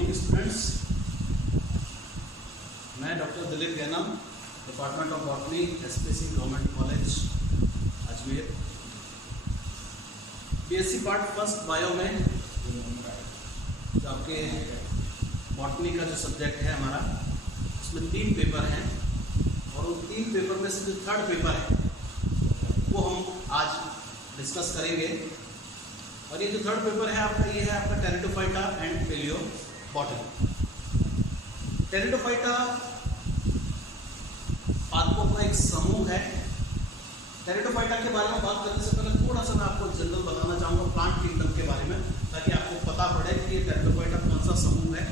Morning students, मैं doctor Dilip Gainam, department of botany, SPC government college Ajmer. BSc part first bio में जो आपके botany का जो सब्जेक्ट है हमारा, उसमें 3 पेपर हैं और उन 3 पेपर में से जो 3rd पेपर है वो हम आज डिस्कस करेंगे। और ये जो 3rd पेपर है आपका, ये है आपका टेरिडोफाइटा एंड पैलियोबॉटनी। टेरिडोफाइटा पादपों का एक समूह है। टेरिडोफाइटा के बारे में बात करने से पहले थोड़ा सा मैं आपको जनरल बताना चाहूँगा प्लांट किंगडम के बारे में, ताकि आपको पता पड़े कि ये टेरिडोफाइटा कौन सा समूह है,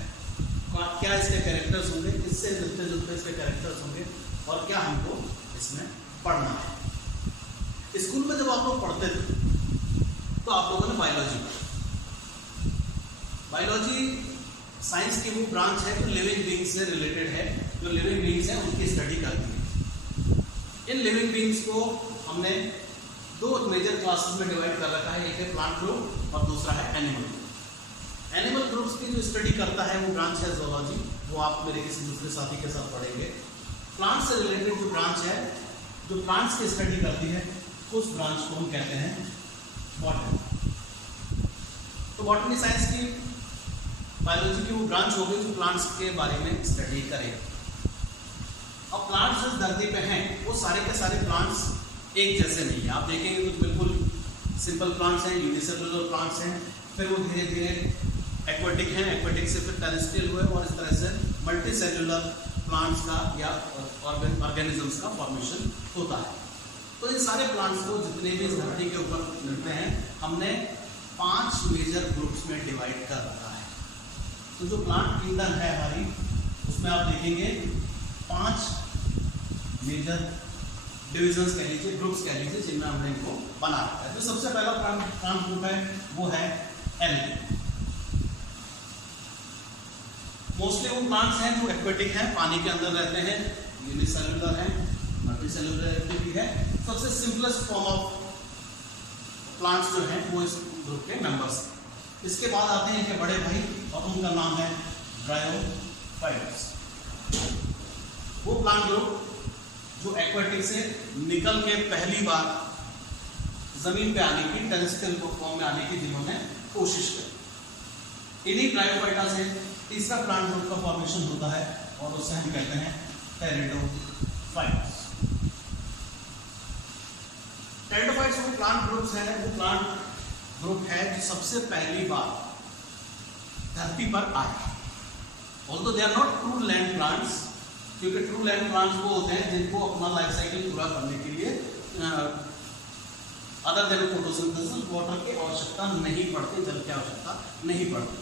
क्या इसके कैरेक्टर्स होंगे, किससे मिलते जुलते इसके कैरेक्टर्स होंगे और क्या हमको इसमें पढ़ना है। स्कूल में जब आप लोग पढ़ते थे तो आप लोगों ने बायोलॉजी साइंस की वो ब्रांच है जो लिविंग बीइंग्स से रिलेटेड है, जो लिविंग बीइंग्स हैं उनकी स्टडी करती है। इन लिविंग बीइंग्स को हमने 2 मेजर क्लासेस में डिवाइड कर रखा है, एक है प्लांट ग्रुप और दूसरा है एनिमल। एनिमल ग्रुप्स की जो स्टडी करता है वो ब्रांच है ज़ूलॉजी, वो आप मेरे किसी दूसरे साथी के साथ पढ़ेंगे। प्लांट से रिलेटेड जो ब्रांच है, जो प्लांट्स की स्टडी करती है, उस ब्रांच को हम कहते हैं बॉटनी। तो बॉटनी साइंस की बायोलॉजी की वो ब्रांच हो गई जो प्लांट्स के बारे में स्टडी करे। अब प्लांट्स जो धरती पे हैं वो सारे के सारे प्लांट्स एक जैसे नहीं है। आप देखेंगे कुछ बिल्कुल सिंपल प्लांट्स हैं, यूनिसेलुलर प्लांट्स हैं, फिर वो धीरे धीरे एक्वेटिक हैं, एक्वेटिक से फिर टेरेस्ट्रियल हुए और इस तरह से मल्टी सेलुलर प्लांट्स का या ऑर्गेनिजम्स का फॉर्मेशन होता है। तो इन सारे प्लांट्स को जितने भी इस धरती के ऊपर मिलते हैं हमने 5 मेजर ग्रुप्स में डिवाइड कर रखा है। तो जो प्लांट किंगडम है हमारी, उसमें आप देखेंगे 5 मेजर डिविजन्स कह लीजिए, ग्रुप्स कह लीजिए, जिनमें हमने इनको बना रखा है। जो सबसे पहला प्लांट ग्रुप है वो है एल्गी। मोस्टली वो प्लांट्स हैं जो एक्वेटिक हैं, पानी के अंदर रहते हैं, यूनिसेलुलर हैं, मल्टीसेलुलर एक्टिविटी है। सबसे सिंपलेस्ट फॉर्म ऑफ प्लांट्स जो हैं वो इस ग्रुप के मेंबर्स हैं। इसके बाद आते हैं इनके बड़े भाई और उनका नाम है ब्रायोफाइट्स। वो प्लांट ग्रुप जो एक्वेटिक से निकल के पहली बार जमीन पे आने की, टेरेस्ट्रियल फॉर्म में आने की जिन्होंने कोशिश की। इन्हीं ब्रायोफाइटा से तीसरा प्लांट ग्रुप का फॉर्मेशन होता है और उसे हम कहते हैं टेरिडोफाइट्स। टेरिडोफाइट्स वो प्लांट ग्रुप्स हैं, वो प्लांट ग्रुप है जो सबसे पहली बार धरती पर आए। Although they are not true land plants, क्योंकि ट्रू लैंड प्लांट्स वो होते हैं जिनको अपना लाइफ साइकिल पूरा करने के लिए अदर देन फोटोसिंथेसिस वाटर की आवश्यकता नहीं पड़ती, जल की आवश्यकता नहीं पड़ती।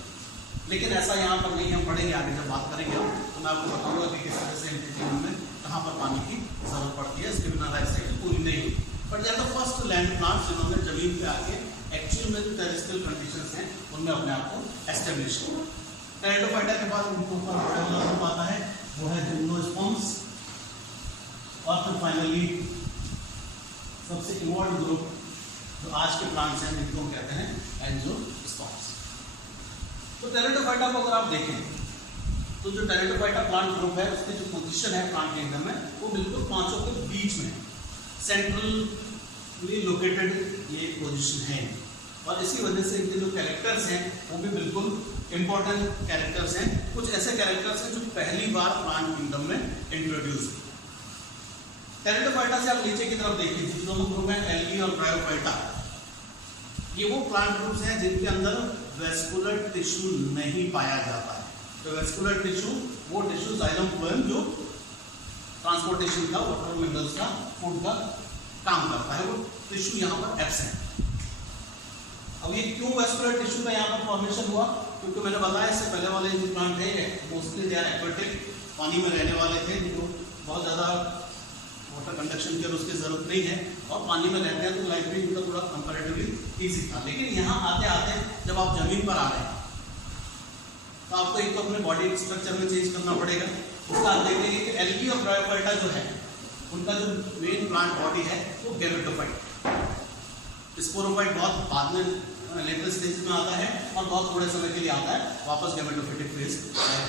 लेकिन ऐसा यहाँ पर नहीं, हम पढ़ेंगे आगे जब बात करेंगे तो मैं आपको बताऊंगा कि किस तरह से इनके जीवन में कहाँ पर पानी की जरूरत पड़ती है, इसके बिना लाइफ साइकिल पूरी नहीं होती। But they are the first land plants जिन्होंने जमीन पे आके एक्चुअल में जो टेरेस्ट्रियल कंडीशंस हैं उनमें अपने आप को एस्टेब्लिश किया। टेरिडोफाइटा के बाद उनके ऊपर बड़ा वाला ग्रुप आता है, वो है जिम्नोस्पर्म्स। और फिर फाइनली सबसे इवॉल्व ग्रुप जो आज के प्लांट्स हैं जिनको हम कहते हैं एंजियोस्पर्म्स। तो टेरिडोफाइटा को अगर आप देखें तो जो टेरिडोफाइटा प्लांट ग्रुप है उसकी जो पोजीशन है प्लांट किंगडम में वो बिल्कुल 5 के बीच में है, सेंट्रली लोकेटेड ये पोजीशन है। और इसी वजह से इनके जो कैरेक्टर्स हैं वो भी बिल्कुल इंपॉर्टेंट कैरेक्टर्स हैं। कुछ ऐसे कैरेक्टर्स हैं जो पहली बार प्लांट किंगडम में इंट्रोड्यूस हुए। टेरिडोफाइटा से आप नीचे की तरफ देखिए, जिस दोनों ग्रुप हैं एल्गी और ब्रायोफाइटा, ये वो प्लांट ग्रुप्स हैं जिनके अंदर वेस्कुलर टिश्यू नहीं पाया जाता है। तो वेस्कुलर टिश्यू वो टिश्यू जाइलम फ्लोएम जो ट्रांसपोर्टेशन का, वाटर मिनरल्स का, फूड का काम करता है, वो टिश्यू यहाँ पर एब्सेंट। अब ये क्यों वेस्कुलर टिश्यू का यहाँ पर फॉर्मेशन हुआ? क्योंकि मैंने बताया इससे पहले वाले जो प्लांट है मोस्टली दे आर एक्वेटिक, पानी में रहने वाले थे, जिनको बहुत ज़्यादा वाटर कंडक्शन की उसकी जरूरत नहीं है और पानी में रहते हैं तो लाइफ भी उनका थोड़ा कंपैरेटिवली ईजी था। लेकिन यहाँ आते आते जब आप जमीन पर आ रहे हैं तो आपको एक तो अपने बॉडी स्ट्रक्चर में चेंज करना पड़ेगा। उसका आप देखेंगे कि एल्गी और ब्रायोफाइटा जो है उनका जो मेन प्लांट बॉडी है वो गैमेटोफाइट, स्पोरोफाइट बहुत बाद में लेटर स्टेज में आता है और बहुत थोड़े समय के लिए आता है वापस गैमेटोफाइटिक फेज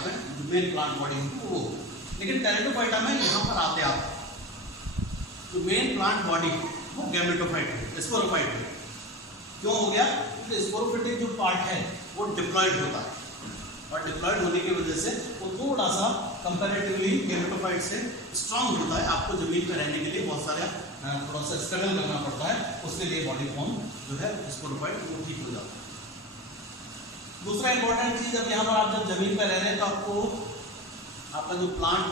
में, जो मेन प्लांट बॉडी होती है वो। लेकिन टेरिडोफाइटा में यहाँ पर आते आप जो मेन प्लांट बॉडी वो गैमेटोफाइट है, स्पोरोफाइट है। क्यों हो गया? तो स्पोरोफाइटिक जो पार्ट है वो डिप्लॉयड होता है और डिप्लॉयड होने की वजह से वो थोड़ा सा कंपैरेटिवली गैमेटोफाइट से स्ट्रांग होता है। आपको जमीन पर रहने के लिए बहुत सारा थोड़ा सा स्ट्रगल करना पड़ता है, उसके लिए बॉडी फॉर्म जो है स्पोरोफाइट वो ठीक हो जाता है। दूसरा इंपॉर्टेंट चीज, अब यहाँ पर आप जब जमीन पर रह रहे हैं तो आपको आपका जो प्लांट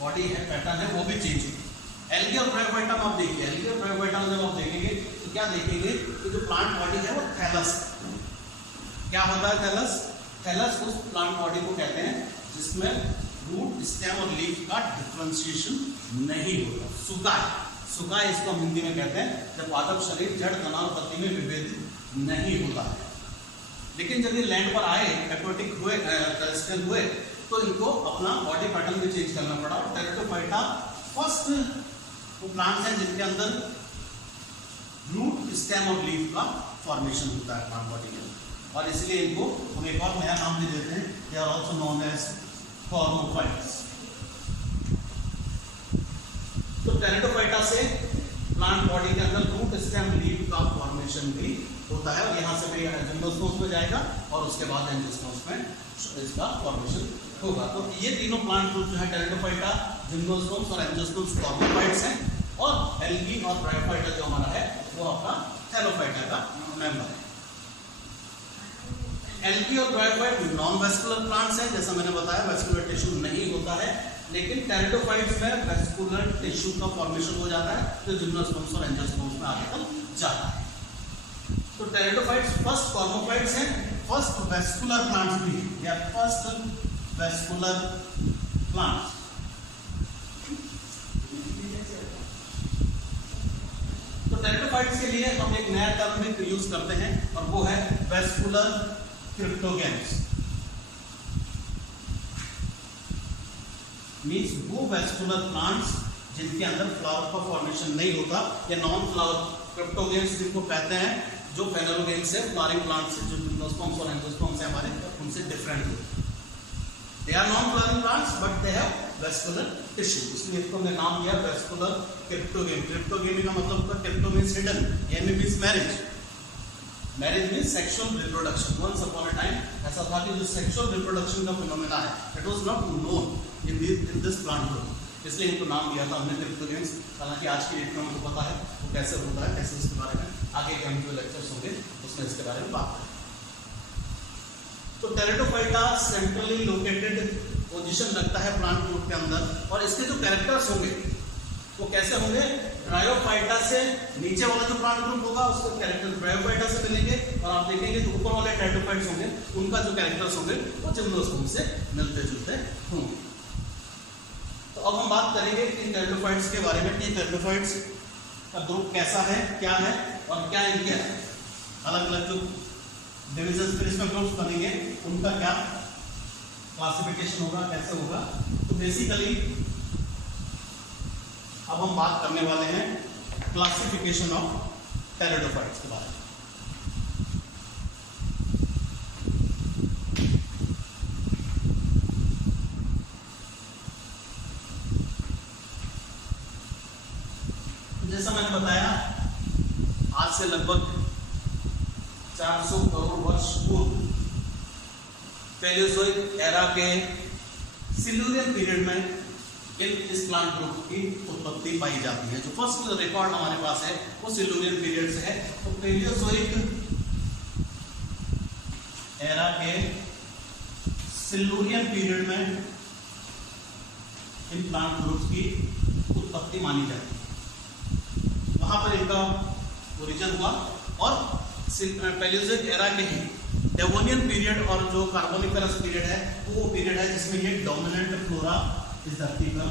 बॉडी है, पैटर्न है, वो भी चेंज होगी। एल्गी और ब्रायोफाइटा में आप देखिए, एल्गी और ब्रायोफाइटा में जब आप देखेंगे तो क्या देखेंगे कि जो प्लांट बॉडी है वो थैलस, क्या होता है थैलस? थैलस उस प्लांट बॉडी को कहते हैं जिसमें रूट, स्टेम और लीफ का डिफरेंशिएशन नहीं होता, सूखा है। सूखा है इसको हम हिंदी में कहते हैं जब पादप शरीर जड़, तना और पत्ती में विभेदित नहीं होता है। लेकिन जब ये लैंड पर आए, एक्वाटिक हुए, टेरेस्ट्रियल हुए, तो इनको अपना बॉडी पैटर्न भी चेंज करना पड़ा। टेरिडोफाइटा फर्स्ट वो प्लांट्स हैं जिनके अंदर रूट, स्टेम और लीफ का फॉर्मेशन होता है प्लांट बॉडी में, और इसलिए इनको हम एक और नया नाम भी देते हैं, they are also known as cormophytes. तो टेरिडोफाइटा से प्लांट बॉडी के अंदर रूट, स्टेम, लीफ का फॉर्मेशन भी होता है, और यहाँ से भी जिम्नोस्पर्म्स में जाएगा और उसके बाद एंजियोस्पर्म्स में इसका फॉर्मेशन होगा। तो ये तीनों प्लांट ग्रुप जो है टेरिडोफाइटा, जिम्नोस्पर्म्स और एंजियोस्पर्म्स कॉर्मोफाइट्स हैं, और एल्गी और ब्रायोफाइटा जो हमारा है वो आपका थैलोफाइटा का मेंबर है। एल्गी और ब्रायोफाइट नॉन वेस्कुलर प्लांट्स हैं, जैसा मैंने बताया वेस्कुलर टिश्यू नहीं होता है, लेकिन टेरिडोफाइट्स में वेस्कुलर टिश्यू का फॉर्मेशन हो जाता है जो जिम्नोस्पर्म्स और एंजियोस्पर्म्स में आगे तक जाता है। तो टेरिडोफाइट्स फर्स्ट कॉर्मोफाइट्स हैं, फर्स्ट वेस्कुलर प्लांट्स भी है, या फर्स्ट वेस्कुलर प्लांट्स। तो टेरिडोफाइट्स के लिए हम एक नया टर्म भी यूज करते हैं और वो है वेस्कुलर क्रिप्टोगेम्स। मीन्स वो वेस्कुलर प्लांट्स जिनके अंदर फ्लावर का फॉर्मेशन नहीं होता, या नॉन फ्लावर क्रिप्टोगेम्स जिनको कहते हैं, जो फेनोलोगेम्स है, फ्लावरिंग प्लांट्स से, जो जिम्नोस्पर्म्स और एंजियोस्पर्म्स है हमारे, उनसे डिफरेंट होते हैं। They are non flowering plants but they have vascular tissue, इसलिए इसको हमने नाम दिया वेस्कुलर क्रिप्टोगेम। क्रिप्टोगेमी का मतलब होता है crypto means hidden, gamy means marriage, marriage means sexual reproduction. Once upon a time ऐसा था कि जो सेक्सुअल रिप्रोडक्शन का फिनोमेना है it was not known in this plant group, इसलिए इनको नाम दिया था हमने क्रिप्टोगेम्स। हालांकि आज की डेट में हमको पता है वो कैसे होता है, कैसे इसके बारे में आगे के हम जो लेक्चर्स होंगे उसमें इसके बारे में बात करेंगे। तो टेरिडोफाइटा सेंट्रली लोकेटेड पोजीशन रखता है प्लांट ग्रुप के अंदर, और इसके जो कैरेक्टर्स होंगे वो कैसे होंगे? ब्रायोफाइटा से नीचे वाला जो प्लांट ग्रुप होगा उसके कैरेक्टर ब्रायोफाइटा से मिलेंगे, और आप देखेंगे जो ऊपर वाले टेरिडोफाइट्स होंगे उनका जो कैरेक्टर्स होंगे वो जिम्नोस्पर्म्स से मिलते जुलते होंगे। तो अब हम बात करेंगे इन टेरिडोफाइट्स के बारे में कि टेरिडोफाइट्स का ग्रुप कैसा है, क्या है, और क्या इनके अलग अलग जो डिविजन फिर इसमें ग्रुप्स बनेंगे उनका क्या क्लासिफिकेशन होगा, कैसे होगा। तो बेसिकली अब हम बात करने वाले हैं क्लासिफिकेशन ऑफ टेरिडोफाइट्स के बारे में। जैसा मैंने बताया आज से लगभग 400 करोड़ वर्ष पूर्व पैलियोजोइक एरा के सिल्यूरियन पीरियड में इस प्लांट ग्रुप की उत्पत्ति पाई जाती है। जो फर्स्ट रिकॉर्ड हमारे पास है वो सिल्यूरियन पीरियड से है। तो पैलियोजोइक एरा के सिल्यूरियन पीरियड में इन प्लांट ग्रुप की उत्पत्ति मानी जाती है, वहां पर इनका ओरिजिन हुआ। और पैलियोजोइक एरा के ही डेवोनियन पीरियड और जो कार्बोनिफेरस पीरियड है वो पीरियड है जिसमें ये डोमिनेंट फ्लोरा इस धरती पर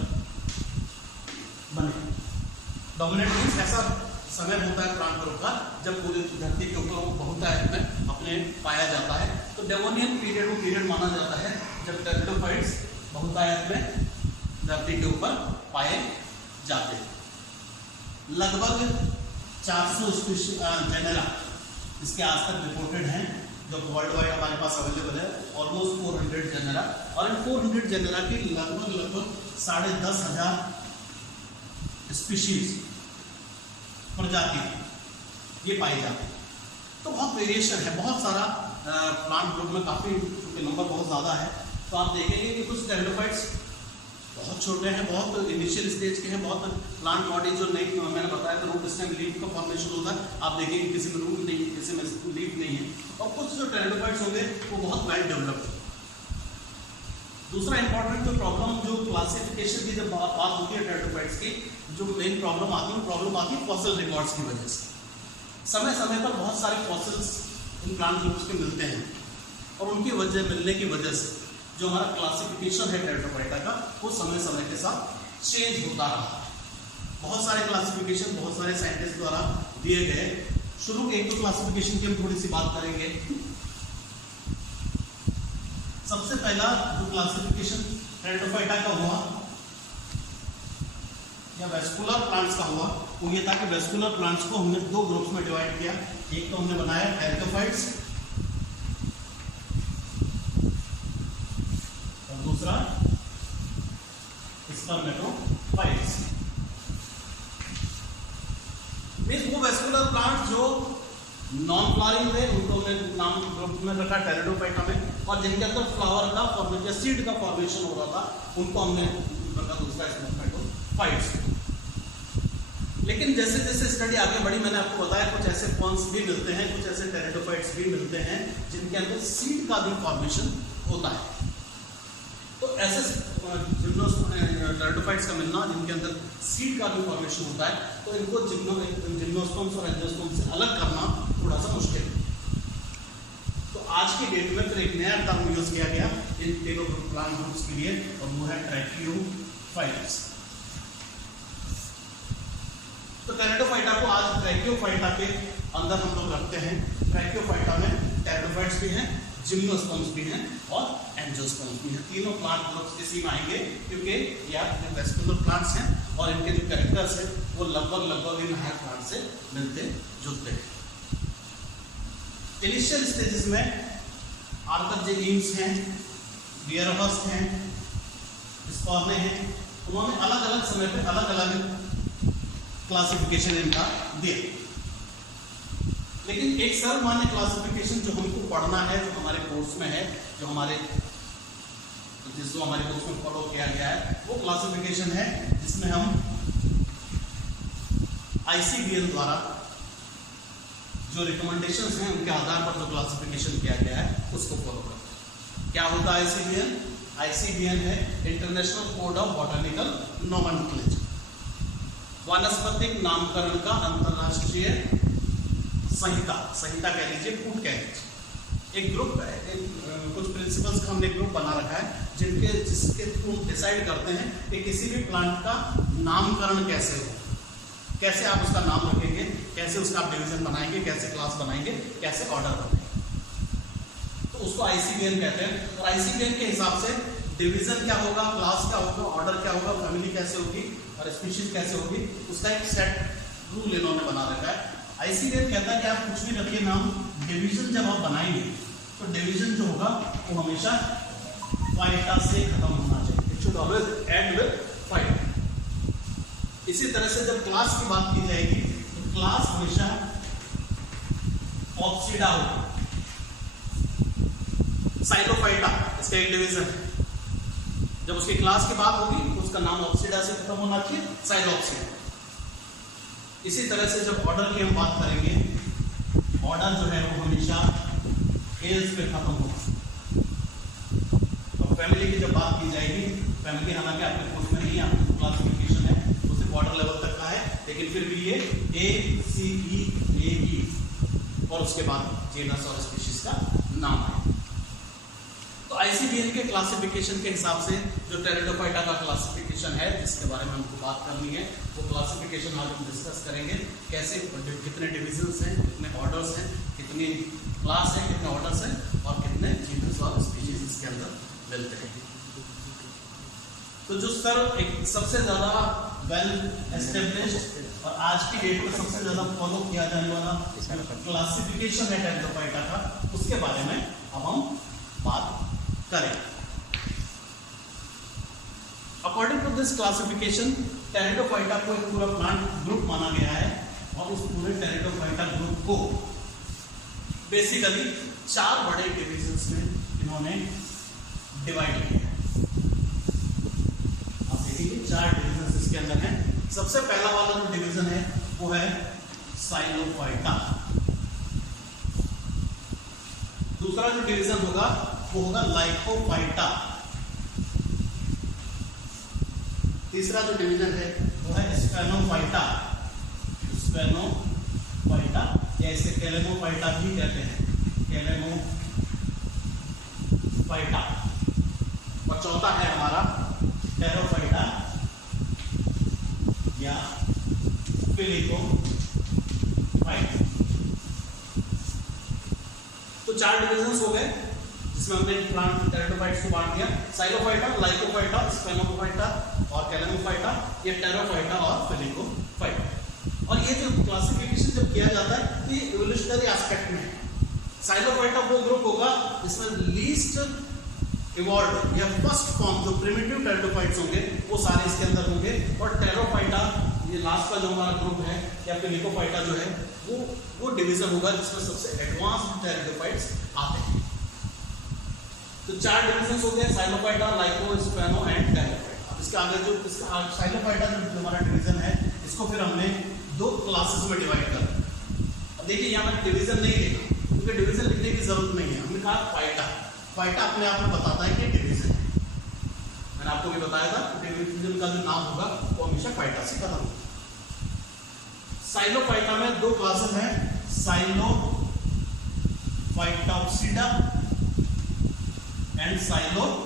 बने। डोमिनेंट मीन्स ऐसा समय होता है प्लांट ग्रुप का जब पूरी धरती के ऊपर वो बहुतायत में अपने पाया जाता है। तो डेवोनियन पीरियड वो पीरियड माना जाता है जब टेरिडोफाइट्स बहुतायत में धरती के ऊपर पाए जाते हैं। लगभग 400 जेनेरा इसके आज तक रिपोर्टेड हैं, जो वर्ल्ड वाइड हमारे पास अवेलेबल है, ऑलमोस्ट 400 जेनेरा, और इन 400 जेनेरा की लगभग 10,500 स्पीशीज प्रजाति ये पाई जाती है। तो बहुत वेरिएशन है, बहुत सारा प्लांट ग्रुप में काफ़ी नंबर बहुत ज़्यादा है। तो आप देखेंगे कि कुछ टेरिडोफाइट्स बहुत छोटे हैं, बहुत इनिशियल स्टेज के हैं, बहुत प्लांट बॉडी जो नहीं, मैंने बताया था रूट स्टेम लीफ का फॉर्मेशन होता है, आप देखेंगे किसी में रूट नहीं, किसी में लीफ नहीं है, और कुछ जो टेरिडोफाइट्स होंगे वो बहुत वेल डेवलप्ड है। दूसरा इंपॉर्टेंट जो प्रॉब्लम, जो क्लासिफिकेशन की जब बात होती है टेरिडोफाइट्स की, जो मेन प्रॉब्लम आती है फॉसिल रिकॉर्ड्स की वजह से। समय समय पर बहुत सारे फॉसिल्स इन प्लांट ग्रुप्स के मिलते हैं, और उनकी वजह मिलने की वजह से जो हमारा क्लासिफिकेशन है टेरिडोफाइटा का, वो समय समय के साथ चेंज होता रहा है। बहुत सारे क्लासिफिकेशन बहुत सारे साइंटिस्ट द्वारा दिए गए। शुरू के एक दो क्लासिफिकेशन की हम थोड़ी सी बात करेंगे। सबसे पहला जो क्लासिफिकेशन टेरिडोफाइटा का हुआ या वेस्कुलर प्लांट्स का हुआ, वो ये था कि वेस्कुलर प्लांट्स को हमने दो ग्रुप्स में डिवाइड किया। एक तो हमने बनाया एरिथोफाइट्स और दूसरा स्पर्मेटोफाइट्स। मींस वो वेस्कुलर प्लांट जो नॉन फ्लावरिंग थे उनको हमने नाम ग्रुप में रखा टेरिडोफाइटा में, और जिनके अंदर फ्लावर का फॉर्मेशन, सीड का फॉर्मेशन हो रहा था, उनको हमने रखा दूसरा स्पर्मेटोफाइट्स। लेकिन जैसे जैसे स्टडी आगे बढ़ी, मैंने आपको बताया कुछ ऐसे फॉर्म्स भी मिलते हैं, कुछ ऐसे टेरिडोफाइट्स भी मिलते हैं जिनके अंदर सीड का भी फॉर्मेशन होता है। तो ऐसे टेरिडोफाइट्स का मिलना जिनके अंदर सीड का भी फॉर्मेशन होता है, तो इनको जिम्नोस्पर्म्स और एंजियोस्पर्म्स से अलग करना थोड़ा सा मुश्किल है। तो आज की डेट में फिर एक नया टर्म यूज किया गया इन तीनों प्लांट ग्रुप्स के लिए, और वो है ट्रैकियोफाइट्स। तो टेरिडोफाइटा को आज ट्रैकियोफाइटा के अंदर हम लोग रखते हैं। ट्रैकियोफाइटा में टेरिडोफाइट्स भी हैं, जिम्नोस्पर्म्स भी हैं और एंजियोस्पर्म्स भी हैं। तीनों प्लांट ग्रुप्स के सीम आएंगे, क्योंकि ये वेस्कुलर प्लांट्स हैं और इनके जो कैरेक्टर्स हैं वो लगभग इन हायर प्लांट से मिलते जुलते हैं। इनिशियल स्टेजेस में आर्थरजेइम्स हैं, बियरहर्स्ट हैं, स्पॉर्ने हैं, उन्होंने अलग अलग समय पे अलग अलग क्लासिफिकेशन इनका दिया। लेकिन एक सर्वमान्य क्लासिफिकेशन जो हमको पढ़ना है, जो हमारे कोर्स में है, जो हमारे कोर्स में फॉलो किया गया है, वो क्लासिफिकेशन है जिसमें हम ICBN द्वारा जो रिकमेंडेशंस हैं उनके आधार पर जो क्लासिफिकेशन किया गया है उसको फॉलो करते हैं। क्या होता है ICBN? ICBN है international code of botanical nomenclature, वानस्पतिक नामकरण का अंतरराष्ट्रीय संहिता कह लीजिए, कूट कह लीजिए। एक ग्रुप है, कुछ प्रिंसिपल्स का हमने ग्रुप बना रखा है जिसके थ्रू हम डिसाइड करते हैं कि किसी भी प्लांट का नामकरण कैसे हो, कैसे आप उसका नाम रखेंगे, कैसे उसका आप डिवीजन बनाएंगे, कैसे क्लास बनाएंगे, कैसे ऑर्डर बनाएंगे। तो उसको ICBN कहते हैं। और ICBN के हिसाब से डिवीजन क्या होगा, क्लास क्या होगा, ऑर्डर क्या होगा, फैमिली कैसे होगी और स्पीशीज कैसे होगी, उसका एक सेट रूल इन्होंने बना रखा है। ICBN कहता है कि आप कुछ भी रखिए नाम, डिवीजन जब आप बनाएंगे तो डिवीजन जो होगा वो हमेशा फाइटा से खत्म होना चाहिए। It should always and with phyta. इसी तरह से जब क्लास की बात की जाएगी तो क्लास हमेशा ऑप्सिडा होगा। साइलोफाइटा इसका एक डिवीजन है, जब उसकी क्लास की बात होगी तो उसका नाम ऑप्सिडा से खत्म होना चाहिए, साइलोप्सिडा। इसी तरह से जब ऑर्डर की हम बात करेंगे, ऑर्डर जो है वो हमेशा एल्स पे खत्म होगा। और फैमिली की जब बात की जाएगी, फैमिली हालांकि आपके कोर्स में नहीं, आपकी क्लासिफिकेशन है वो सिर्फ ऑर्डर लेवल तक का है, लेकिन फिर भी ये ACEAE और उसके बाद जीनस और स्पीशीज का नाम है। तो ICBN के क्लासिफिकेशन के हिसाब से जो टेरिडोफाइटा का क्लासिफिकेशन है, जिसके बारे में हमको बात करनी है, वो क्लासिफिकेशन आज हम डिस्कस करेंगे। कैसे, कितने डिविजन्स हैं, कितने ऑर्डर्स हैं, कितनी क्लास हैं, कितने ऑर्डर्स हैं और कितने जीनस और स्पीशीज इसके अंदर मिलते हैं। तो जो सबसे ज़्यादा वेल एस्टेब्लिश्ड और आज की डेट में सबसे ज्यादा फॉलो किया जाने वाला क्लासिफिकेशन है टेरिडोफाइटा का, उसके बारे में अब हम बात करें। According to this classification pteridophyta को एक पूरा प्लांट ग्रुप माना गया है और उस पूरे टेरिडोफाइटा ग्रुप को बेसिकली 4 बड़े डिविजन्स में इन्होंने डिवाइड किया है। आप देखिए 4 डिविजन्स इसके अंदर हैं। सबसे पहला वाला जो डिवीजन है वो है साइलोफाइटा। दूसरा जो डिवीजन होगा वो होगा लाइकोफाइटा। तीसरा जो डिवीजन है वो है स्पेनोफाइटा। स्पेनोफाइटा या इसे कैलेमोफाइटा भी कहते हैं, कैलेमोफाइटा। और चौथा है हमारा टेरोफाइटा या फिलिकोफाइटा। तो 4 डिविजन्स हो गए जिसमें हमने प्लांट टेरिडोफाइट्स को बांट दिया, साइलोफाइटा, लाइकोफाइटा, स्पेनोफाइटा और कैलेमोफाइटा, ये टेरोफाइटा और फिलिकोफाइटा। और ये जो क्लासिफिकेशन जब किया जाता है तो ये इवोल्यूशनरी एस्पेक्ट में है। साइलोफाइटा वो ग्रुप होगा जिसमें लीस्ट इवॉल्व्ड या फर्स्ट फॉर्म जो प्रिमिटिव टेरिडोफाइट्स होंगे वो सारे इसके अंदर होंगे। और टेरोफाइटा ये लास्ट का जो हमारा ग्रुप है या फिलिकोफाइटा जो है वो डिवीजन होगा जिसमें सबसे एडवांस्ड टेरिडोफाइट्स आते हैं। तो 4 डिविजन्स हो गए, साइलोफाइटा, लाइको, स्पेनो एंड टेरोफाइटा। अब इसके आगे जो साइलोफाइटा जो हमारा डिवीजन है इसको फिर हमने 2 क्लासेस में डिवाइड कर दिया। अब देखिए यहाँ मैंने डिवीजन नहीं लिखा क्योंकि डिवीजन लिखने की जरूरत नहीं है। हमने कहा फाइटा अपने आप में बताता है कि डिवीजन है। मैंने आपको भी बताया था डिवीजन का जो नाम होगा वो हमेशा फाइटा से खत्म होगा। साइलोफाइटा में 2 क्लासेस हैं, साइलोफाइटोप्सिडा एंड साइलोटॉक्सिडा।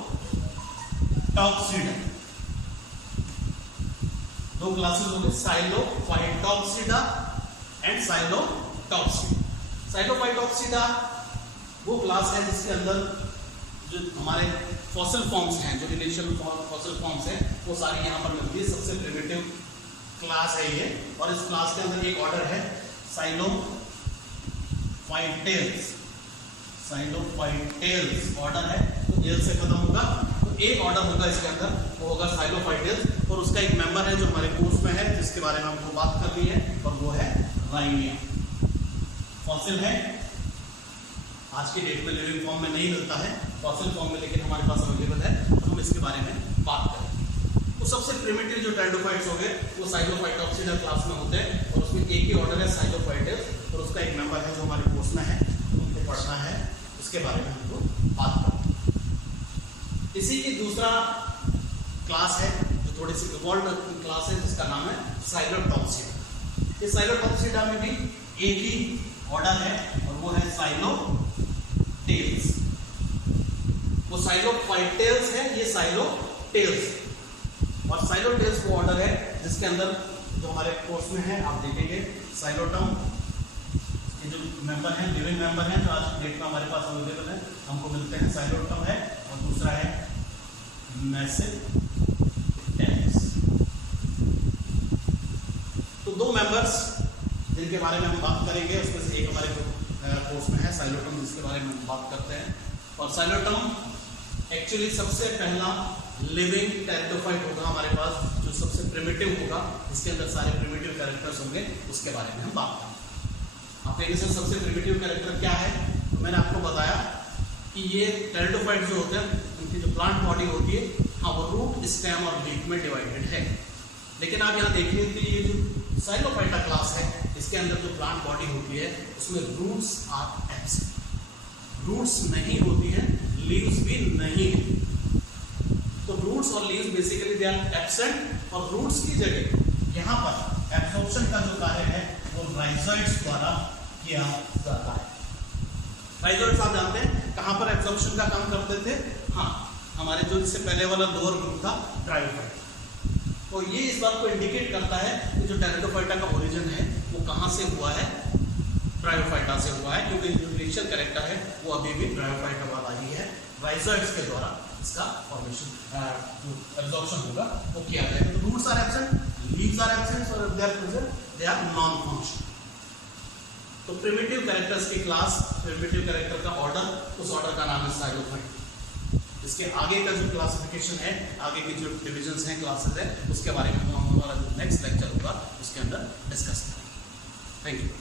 2 क्लासेस होंगे, साइलोफाइटोप्सिडा एंड साइलोटॉक्सिडा। साइलोफाइटोप्सिडा वो क्लास है जिसके अंदर जो हमारे फॉसिल फॉर्म्स हैं, जो इनिशियल फॉसिल फॉर्म्स हैं वो सारी यहाँ पर मिलती है। सबसे प्रिमिटिव क्लास है ये। और इस क्लास के अंदर एक ऑर्डर है साइलोफाइटेल्स। साइलोफाइटेल्स ऑर्डर है तो एल से खत्म होगा, तो एक ऑर्डर होगा इसके अंदर वो होगा साइलोफाइटेल्स। और उसका एक मेंबर है जो हमारे कोर्स में है जिसके बारे में हमको बात करनी है और वो है राइनिया। फॉसिल है, आज की डेट में लिविंग फॉर्म में नहीं मिलता है फॉसिल फॉर्म में, लेकिन हमारे पास अवेलेबल है तो हम इसके बारे में बात करें। तो सबसे प्रिमिटिव जो टेरिडोफाइट्स हो गए वो साइलोफाइटोप्सिडा क्लास में होते हैं और उसमें एक ही ऑर्डर है साइलोफाइटेल्स और उसका एक मेंबर है जो हमारे कोर्स में है, उनको पढ़ना है, उसके बारे में हमको बात करना। इसी की दूसरा क्लास है जो थोड़ी सी इवॉल्व्ड क्लास है जिसका नाम है साइलोटॉक्सिडा। इस साइलोटॉक्सिडा में भी एक ही ऑर्डर है और वो है साइलोटेल्स। वो साइलोफाइटेल्स है, ये साइलोटेल्स। और साइलोटेल्स वो ऑर्डर है जिसके अंदर जो हमारे कोर्स में है आप देखेंगे साइलोटम, ये जो मेंबर हैं लिविंग मेंबर हैं जो आज डेट में हमारे पास अवेलेबल है हमको मिलते हैं, साइलोटम है और दूसरा है मेसेटेल्स। तो 2 मेंबर्स जिनके बारे में हम बात करेंगे उसमें से एक हमारे कोर्स में है साइलोटम जिसके बारे में हम बात करते हैं। और साइलोटम एक्चुअली सबसे पहला लिविंग टेरिडोफाइट होगा हमारे पास जो सबसे प्रिमिटिव होगा, इसके अंदर सारे प्रिमिटिव कैरेक्टर्स होंगे, उसके बारे में हम बात करेंगे। आप देखिए सर सबसे प्रिमिटिव कैरेक्टर क्या है, तो मैंने आपको बताया कि ये टेरिडोफाइट जो होते हैं उनकी जो प्लांट बॉडी होती है हाँ वो रूट, स्टेम और लीफ में डिवाइडेड है। लेकिन आप यहाँ देखिए तो ये जो साइलोफाइटा क्लास है इसके अंदर जो प्लांट बॉडी होती है उसमें रूट्स आर एब्सेंट। रूट्स नहीं होती हैं, लीव्स भी नहीं है। तो रूट्स और leaves basically they are absent और रूट्स की जगह यहाँ पर एब्जॉर्प्शन का जो कार्य है वो राइजोइड्स द्वारा किया जाता है। राइजोइड्स आप जानते हैं कहाँ पर एब्जॉर्प्शन का काम करते थे, हाँ हमारे जो इससे पहले वाला लोअर ग्रुप था ब्रायोफाइटा। तो ये इस बात को इंडिकेट करता है कि जो टेरिडोफाइटा का ओरिजिन है वो कहाँ से हुआ है, ब्रायोफाइटा से हुआ है, क्योंकि जो इनिशियल कैरेक्टर है वो अभी भी ब्रायोफाइटा वाला ही है, राइजोइड्स के द्वारा इसका फॉर्मेशन जो एब्जॉर्प्शन होगा वो किया जाएगा। तो roots are absent, leaves are absent और they are present, they are non function. तो प्रिमिटिव कैरेक्टर्स की क्लास, प्रिमिटिव कैरेक्टर का ऑर्डर, उस ऑर्डर का नाम है साइलोफाइट। इसके आगे का जो क्लासिफिकेशन है, आगे की जो डिविजन्स हैं, क्लासेस है, उसके बारे में हमारा जो नेक्स्ट लेक्चर होगा उसके अंदर डिस्कस करेंगे। Thank you.